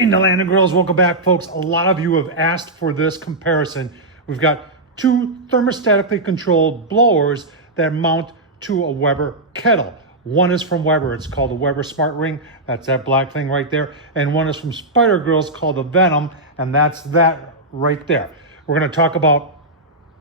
In the land of grills, welcome back, folks. A lot of you have asked for this comparison. We've got two thermostatically controlled blowers that mount to a Weber kettle. One is from Weber. It's called the Weber Smart Ring. That's that black thing right there. And one is from Spider Grills called the Venom, and that's that right there. We're going to talk about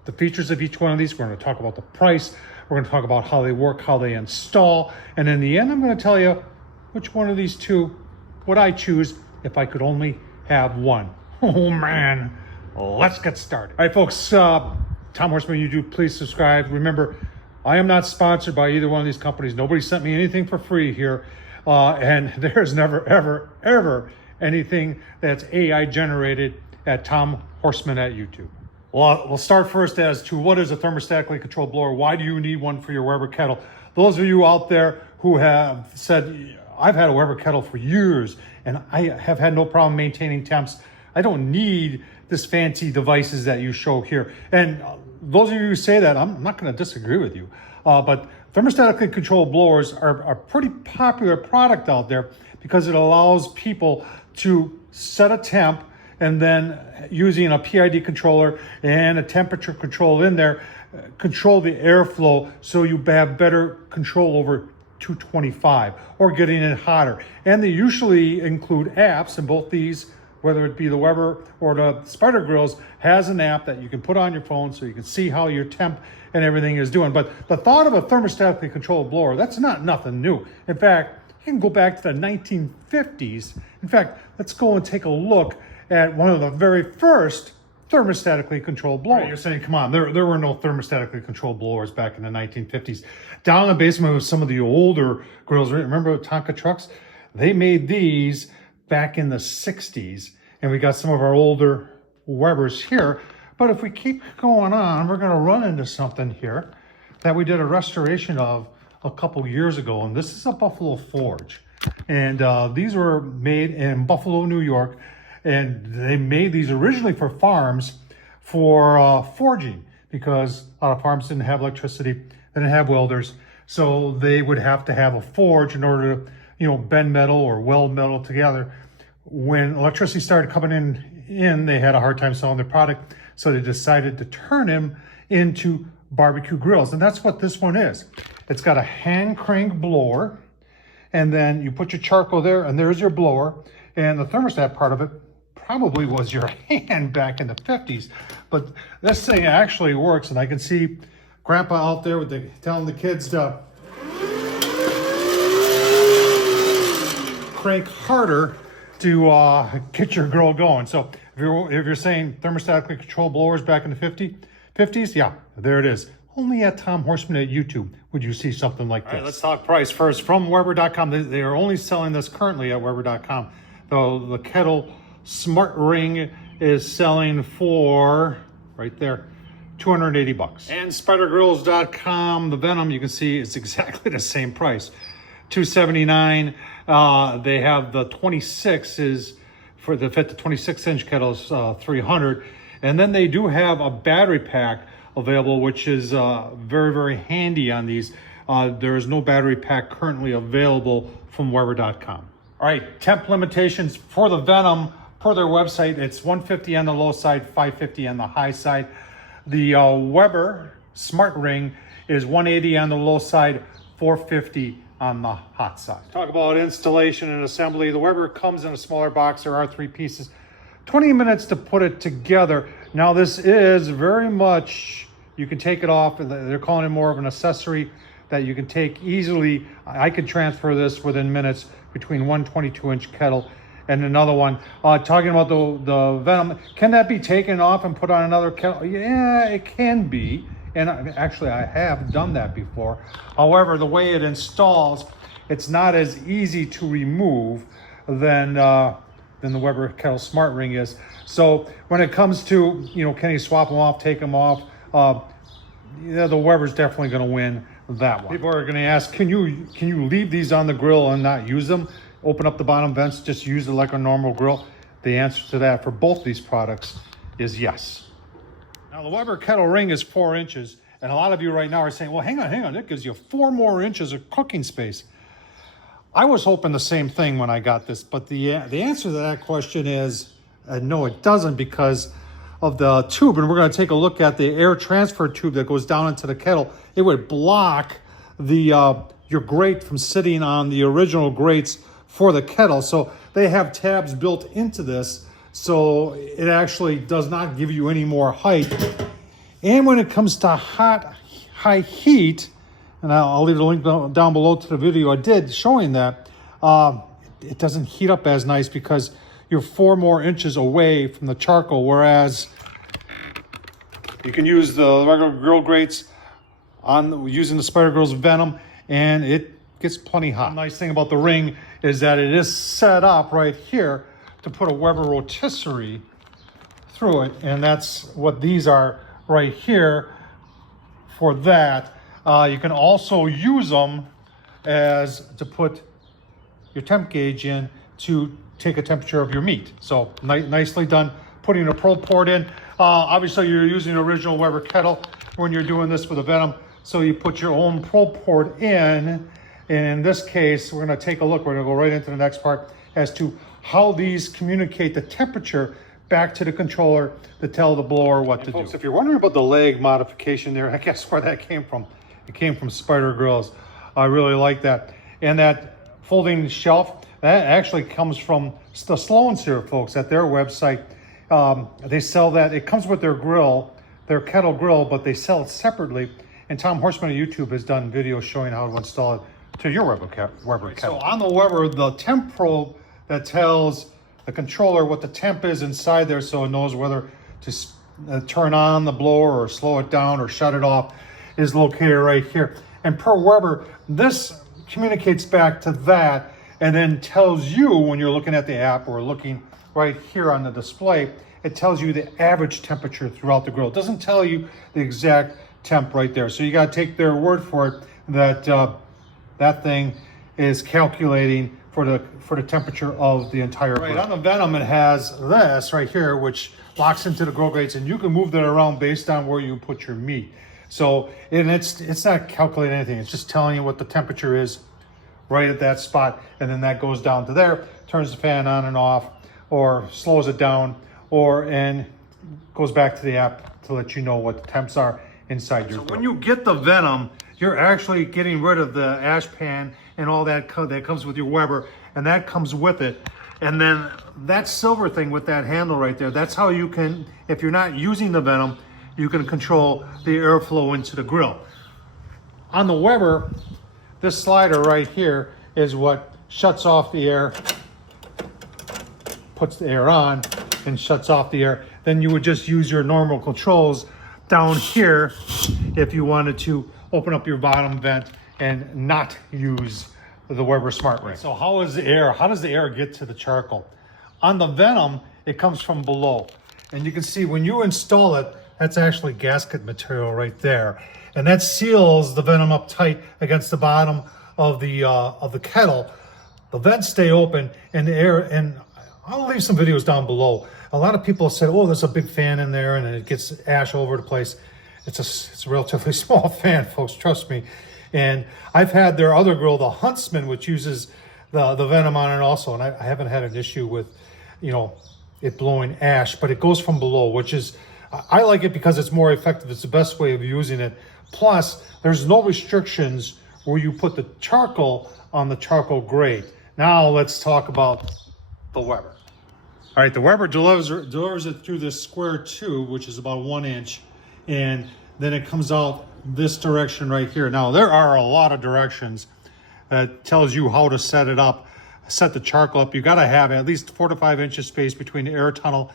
the features of each one of these. We're going to talk about the price. We're going to talk about how they work, how they install. And in the end, I'm going to tell you which one of these two would I choose if I could only have one. Oh man, let's get started. All right, folks, Tom Horsman, YouTube, please subscribe. Remember, I am not sponsored by either one of these companies. Nobody sent me anything for free here. And there's never, ever, ever anything that's AI generated at Tom Horsman at YouTube. Well, we'll start first as to what is a thermostatically controlled blower. Why do you need one for your Weber kettle? Those of you out there who have said, I've had a Weber kettle for years and I have had no problem maintaining temps. I don't need this fancy devices that you show here. And those of you who say that, I'm not going to disagree with you. But thermostatically controlled blowers are a pretty popular product out there because it allows people to set a temp and then using a PID controller and a temperature control in there, control the airflow so you have better control over 225 or getting it hotter. And they usually include apps, and both these, whether it be the Weber or the Spider Grills, has an app that you can put on your phone so you can see how your temp and everything is doing. But the thought of a thermostatically controlled blower, that's not nothing new. In fact, you can go back to the 1950s. In fact, let's go and take a look at one of the very first thermostatically controlled blowers. Right, you're saying, come on, there were no thermostatically controlled blowers back in the 1950s. Down in the basement with some of the older grills, remember Tonka trucks? They made these back in the 60s, and we got some of our older Webers here. But if we keep going on, we're gonna run into something here that we did a restoration of a couple years ago, and this is a Buffalo Forge. And these were made in Buffalo, New York, and they made these originally for farms for forging, because a lot of farms didn't have electricity, they didn't have welders, so they would have to have a forge in order to, you know, bend metal or weld metal together. When electricity started coming in, they had a hard time selling their product, so they decided to turn them into barbecue grills, and that's what this one is. It's got a hand crank blower, and then you put your charcoal there, and there's your blower, and the thermostat part of it probably was your hand back in the 50s. But this thing actually works, and I can see Grandpa out there with telling the kids to crank harder to get your grill going. So if you're saying thermostatically controlled blowers back in the 50s, yeah, there it is. Only at Tom Horsman at YouTube would you see something like this. All right, let's talk price first. From Weber.com, they are only selling this currently at Weber.com. Though the kettle Smart Ring is selling for, right there, 280 bucks. And SpiderGrills.com, the Venom, you can see it's exactly the same price, 279. They have the 26s for the fit the 26-inch kettles, 300. And then they do have a battery pack available, which is very, very handy on these. There is no battery pack currently available from Weber.com. All right, temp limitations for the Venom, per their website, it's 150 on the low side, 550 on the high side. The Weber Smart Ring is 180 on the low side, 450 on the hot side. Talk about installation and assembly. The Weber comes in a smaller box. There are 3 pieces. 20 minutes to put it together. Now this is very much, you can take it off. They're calling it more of an accessory that you can take easily. I could transfer this within minutes between one 22-inch kettle and another one. Talking about the Venom, can that be taken off and put on another kettle? Yeah, it can be. And actually, I have done that before. However, the way it installs, it's not as easy to remove than the Weber Kettle Smart Ring is. So when it comes to, you know, can you swap them off, take them off? Yeah, the Weber's definitely going to win that one. People are going to ask, can you leave these on the grill and not use them? Open up the bottom vents, just use it like a normal grill? The answer to that for both these products is yes. Now the Weber Kettle Ring is 4 inches, and a lot of you right now are saying, well, hang on, that gives you 4 more inches of cooking space. I was hoping the same thing when I got this, but the answer to that question is no, it doesn't, because of the tube. And we're going to take a look at the air transfer tube that goes down into the kettle. It would block the your grate from sitting on the original grates for the kettle. So they have tabs built into this, so it actually does not give you any more height. And when it comes to high heat, and I'll leave the link down below to the video I did showing that, it doesn't heat up as nice because you're 4 more inches away from the charcoal, whereas you can use the regular grill grates using the Spider Grill's Venom, and it gets plenty hot. The nice thing about the ring is that it is set up right here to put a Weber rotisserie through it, and that's what these are right here for that. You can also use them to put your temp gauge in to take a temperature of your meat. So nicely done putting a probe port in. Obviously you're using an original Weber kettle when you're doing this with a Venom, so you put your own probe port in. And in this case, we're going to take a look. We're going to go right into the next part as to how these communicate the temperature back to the controller to tell the blower what to do. Folks, if you're wondering about the leg modification there, I guess where that came from. It came from Spider Grills. I really like that. And that folding shelf, that actually comes from the Sloan's here, folks, at their website. They sell that. It comes with their grill, their kettle grill, but they sell it separately. And Tom Horsman on YouTube has done videos showing how to install it to your Weber kettle. So on the Weber, the temp probe that tells the controller what the temp is inside there, so it knows whether to turn on the blower or slow it down or shut it off, is located right here. And per Weber, this communicates back to that and then tells you, when you're looking at the app or looking right here on the display, it tells you the average temperature throughout the grill. It doesn't tell you the exact temp right there. So you got to take their word for it that that thing is calculating for the temperature of the entire grill. Right on the Venom, it has this right here, which locks into the grill grates, and you can move that around based on where you put your meat. So, and it's not calculating anything. It's just telling you what the temperature is right at that spot, and then that goes down to there, turns the fan on and off, or slows it down, and goes back to the app to let you know what the temps are inside your grill. So when you get the Venom, you're actually getting rid of the ash pan and all that comes with your Weber, and that comes with it. And then that silver thing with that handle right there, that's how you can, if you're not using the Venom, you can control the airflow into the grill. On the Weber, this slider right here is what shuts off the air, puts the air on, and shuts off the air. Then you would just use your normal controls down here if you wanted to open up your bottom vent and not use the Weber Smart Ring. So how does the air get to the charcoal? On the Venom, it comes from below. And you can see when you install it, that's actually gasket material right there. And that seals the Venom up tight against the bottom of the kettle. The vents stay open and the air, and I'll leave some videos down below. A lot of people said, oh, there's a big fan in there and it gets ash all over the place. It's a relatively small fan, folks, trust me. And I've had their other grill, the Huntsman, which uses the Venom on it also, and I haven't had an issue with, it blowing ash, but it goes from below, which is, I like it because it's more effective. It's the best way of using it. Plus, there's no restrictions where you put the charcoal on the charcoal grate. Now let's talk about the Weber. All right, the Weber delivers it through this square tube, which is about 1 inch, and then it comes out this direction right here. Now, there are a lot of directions that tells you how to set it up, set the charcoal up. You got to have at least 4 to 5 inches space between the air tunnel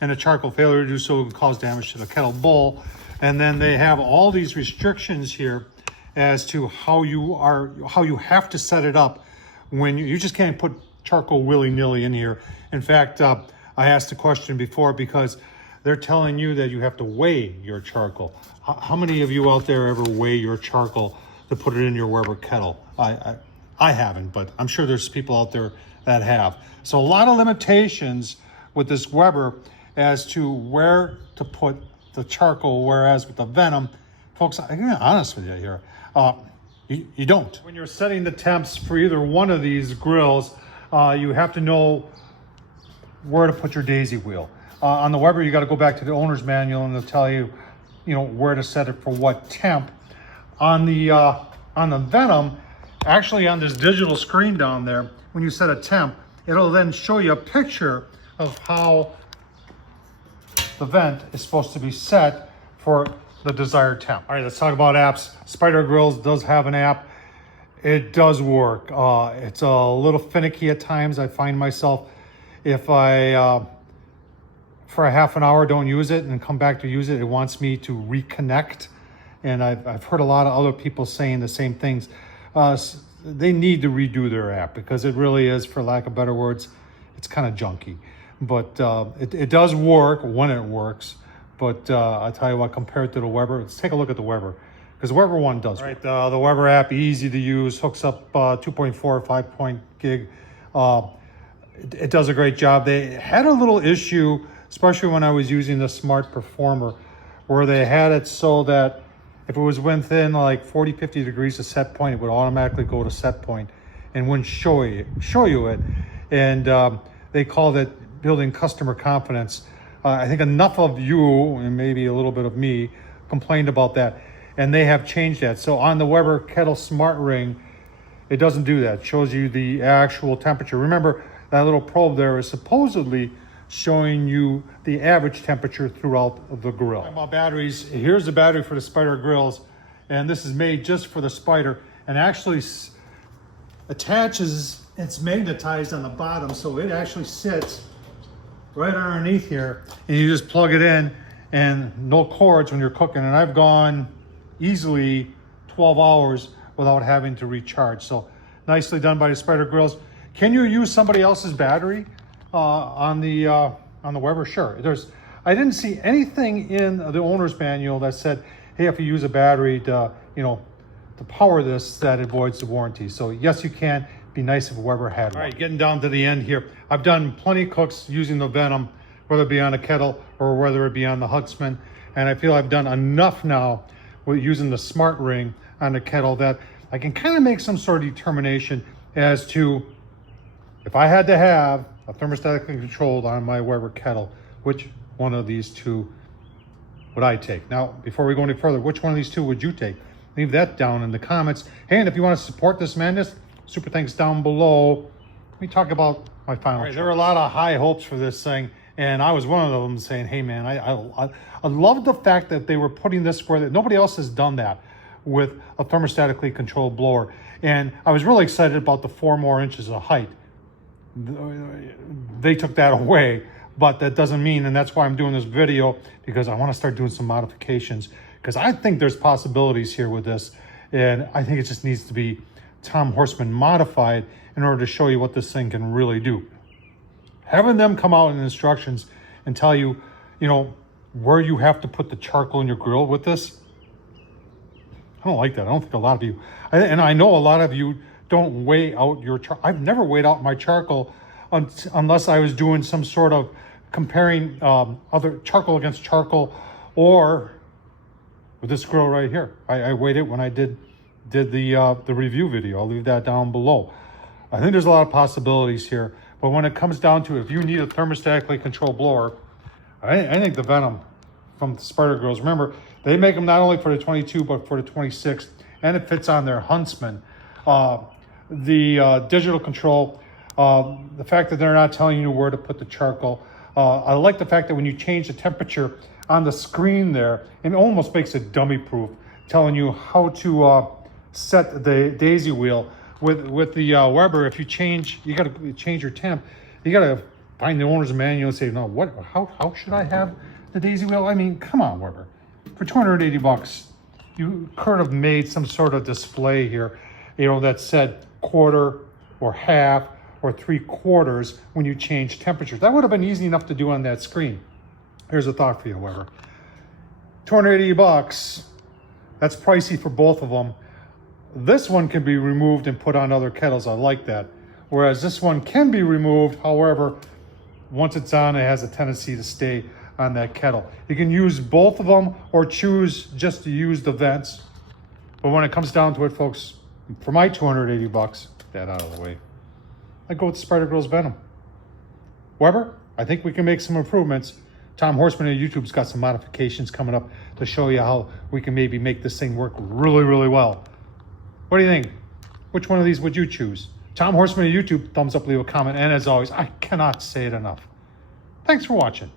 and the charcoal. Failure to do so can cause damage to the kettle bowl. And then they have all these restrictions here as to how you have to set it up when you just can't put charcoal willy-nilly in here. In fact, I asked a question before because they're telling you that you have to weigh your charcoal. How many of you out there ever weigh your charcoal to put it in your Weber kettle? I haven't, but I'm sure there's people out there that have. So a lot of limitations with this Weber as to where to put the charcoal, whereas with the Venom, folks, I'm gonna be honest with you here. you don't. When you're setting the temps for either one of these grills, you have to know where to put your daisy wheel. On the Weber, you got to go back to the owner's manual and they'll tell you, where to set it for what temp. On the Venom, actually on this digital screen down there, when you set a temp, it'll then show you a picture of how the vent is supposed to be set for the desired temp. All right, let's talk about apps. Spider Grills does have an app. It does work. It's a little finicky at times. I find myself, if I, for a half an hour, don't use it and come back to use it, it wants me to reconnect. And I've heard a lot of other people saying the same things. They need to redo their app because it really is, for lack of better words, it's kind of junky. But it does work when it works. But I tell you what, compared to the Weber, let's take a look at the Weber, because the Weber one does. All right, the Weber app, easy to use, hooks up 2.4, 5 gig. It does a great job. They had a little issue, especially when I was using the Smart Performer, where they had it so that if it was within like 40, 50 degrees of set point, it would automatically go to set point and wouldn't show you it. And they called it building customer confidence. I think enough of you, and maybe a little bit of me, complained about that, and they have changed that. So on the Weber Kettle Smart Ring, it doesn't do that. It shows you the actual temperature. Remember, that little probe there is supposedly showing you the average temperature throughout the grill. Talking about batteries, here's the battery for the Spider grills, and this is made just for the Spider, and actually attaches, it's magnetized on the bottom, so it actually sits right underneath here, and you just plug it in, and no cords when you're cooking. And I've gone easily 12 hours without having to recharge. So nicely done by the Spider Grills. Can you use somebody else's battery on the Weber? Sure. I didn't see anything in the owner's manual that said, hey, if you use a battery to power this, that avoids the warranty. So yes, you can. Be nice if Weber had one. All right, getting down to the end here. I've done plenty of cooks using the Venom, whether it be on a kettle or whether it be on the Horsman. And I feel I've done enough now with using the Smart Ring on the kettle that I can kind of make some sort of determination as to if I had to have a thermostatically controlled on my Weber kettle, which one of these two would I take? Now, before we go any further, which one of these two would you take? Leave that down in the comments. Hey, and if you want to support this madness, super thanks down below. Let me talk about my final. Right, there were a lot of high hopes for this thing, and I was one of them saying, hey man, I love the fact that they were putting this where nobody else has done that with a thermostatically controlled blower. And I was really excited about the 4 more inches of height. They took that away, but that doesn't mean, and that's why I'm doing this video, because I want to start doing some modifications, because I think there's possibilities here with this, and I think it just needs to be Tom Horsman modified in order to show you what this thing can really do. Having them come out in instructions and tell you, where you have to put the charcoal in your grill with this, I don't like that. I don't think a lot of you, and I know a lot of you don't weigh out your charcoal. I've never weighed out my charcoal unless I was doing some sort of comparing other charcoal against charcoal, or with this grill right here. I weighed it when I did the review video. I'll leave that down below. I think there's a lot of possibilities here, but when it comes down to if you need a thermostatically controlled blower, I think the Venom from the Spider Grills, remember, they make them not only for the 22, but for the 26, and it fits on their Huntsman. The digital control, the fact that they're not telling you where to put the charcoal. I like the fact that when you change the temperature on the screen there, it almost makes it dummy proof, telling you how to set the daisy wheel. With the Weber, if you got to change your temp, you got to find the owner's manual and say, no, how should I have the daisy wheel? I mean, come on, Weber. For 280 bucks, you could have made some sort of display here, that said quarter or half or 3/4 when you change temperatures. That would have been easy enough to do on that screen. Here's a thought for you, Weber. 280 bucks, that's pricey for both of them. This one can be removed and put on other kettles. I like that. Whereas this one can be removed. However, once it's on, it has a tendency to stay on that kettle. You can use both of them or choose just to use the vents. But when it comes down to it, folks, For my 280 bucks, get that out of the way, I go with Spider-Girl's Venom. Weber, I think we can make some improvements. Tom Horsman on YouTube's got some modifications coming up to show you how we can maybe make this thing work really, really well. What do you think? Which one of these would you choose? Tom Horsman on YouTube, thumbs up, leave a comment, and as always, I cannot say it enough. Thanks for watching.